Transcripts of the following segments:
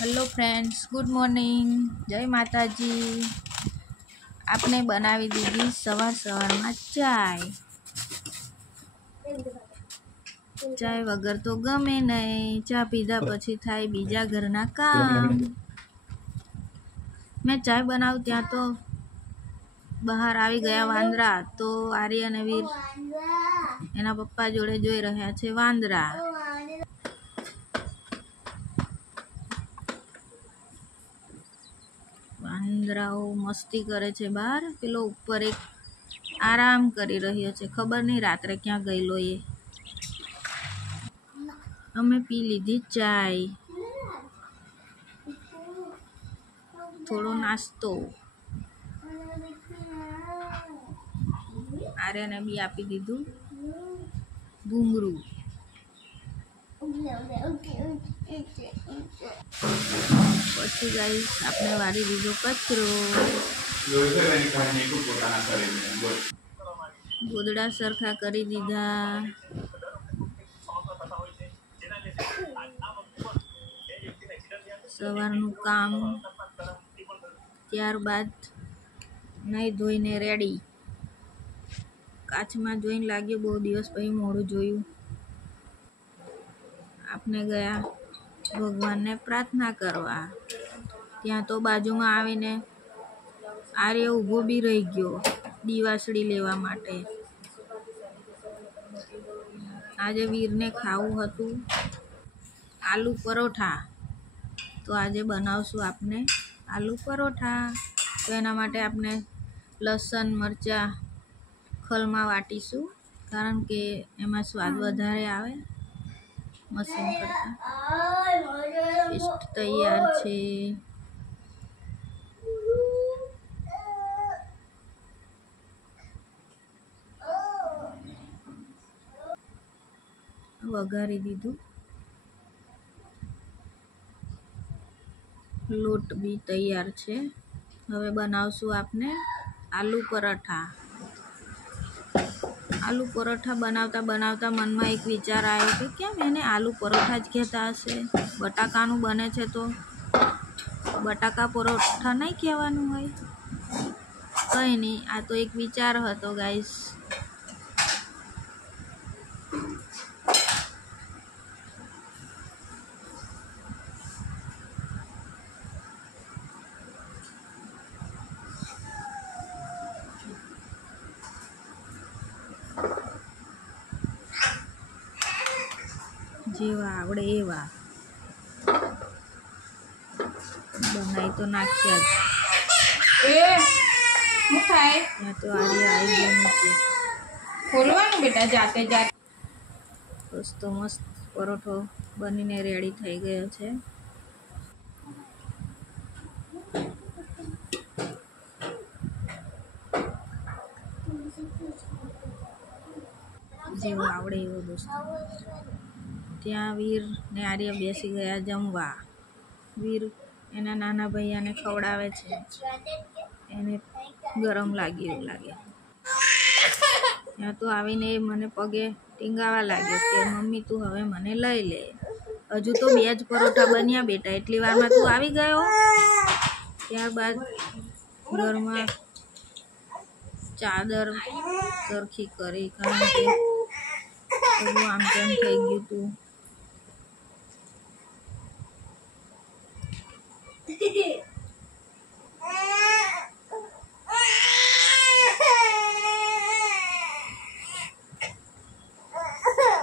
Hello friends, good morning, जय माताजी। आपने बनावी दीधी सवार सवार में चाय वगर तो गमे नहीं। चा पीधा पछी थाय बीजा घरना काम। मैं चाय बनाव त्या तो बहार आवी गया वांदरा। तो आर्य ने वीर एना पप्पा जोड़े जोई रह्या छे वांदरा। वांदराओ मस्ती करे छे बार। पेलो ऊपर एक आराम करी रह्यो छे, खबर नहीं रात्रे क्या गयेलो ये। अमे पी लीधी चाय, थोड़ो नास्तो। आर्य ने बी आपी दीधु घूंगरू। पछी गाइस आपने वारी दीधो कचरो। गोदड़ा सरखा करी दीधा। सवारनु काम त्यारबाद नहीं धोईने रेडी। काच में जोईने लाग्यो बहु दिवस पछी मोडुं जोयुं। आपने गया भगवान ने प्रार्थना करवा। त्या तो बाजू में आवीने आर्य ऊभो बी रही गयो दीवासड़ी लेवा माटे। आजे वीर ने खावुं हतुं आलू परोठा, तो आजे बनावशुं आपने आलू परोठा। तो एना माटे आपने लसन मरचा खलमा वाटीशुं, कारण के एमां स्वाद वधारे आवे मशीन करता। पेस्ट तैयार छे। वघारी दीधुं। लोट भी तैयार छे। हवे बनावशुं आपने आलू पराठा। आलू परोठा बनावता बनावता मन में एक विचार आयो कि केम एने आलू परोठा ज कहेता हशे। बटाकानुं बने छे तो बटाका परोठा नहीं कहेवानुं होय। कई नहीं, आ तो एक विचार हतो गाइस। जेवा आवड़े एवा बनाई तो नाख्या तो आर्य आई गयो नीचे। खोलवानुं बेटा जाते जाते। दोस्तों मस्त परोठो बनीने रेडी थई गयो छे। जेवो आवड़े एवो दोस्तों। त्या वीर ने आर्य बेसी गया जमवा। वीर एना नाना भैया ने खवड़ावे छे, एने गरम लागे एवुं लागे। त्या तो आवीने मने पगे टींगावा लाग्यो के मम्मी तू हवे मने लई ले। हजू तो बे ज परोठा बन्या बेटा, एटली वारमां तू आवी गयो। त्यारबाद घरमां चादर सरखी करी, कारण के બધું આમ તેમ થઈ ગયું હતું।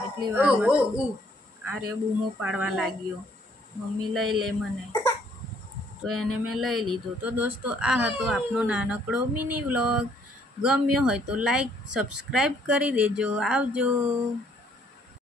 એટલી વારમાં તો આર્ય બૂમો પાડવા લાગ્યો, મમ્મી લઈ લે મને। તો એને મેં લઈ લીધો। તો દોસ્તો આ હતો આપનો નાનકડો મિની વ્લોગ। ગમ્યો હોય તો લાઈક સબસ્ક્રાઈબ કરી દેજો। આવજો।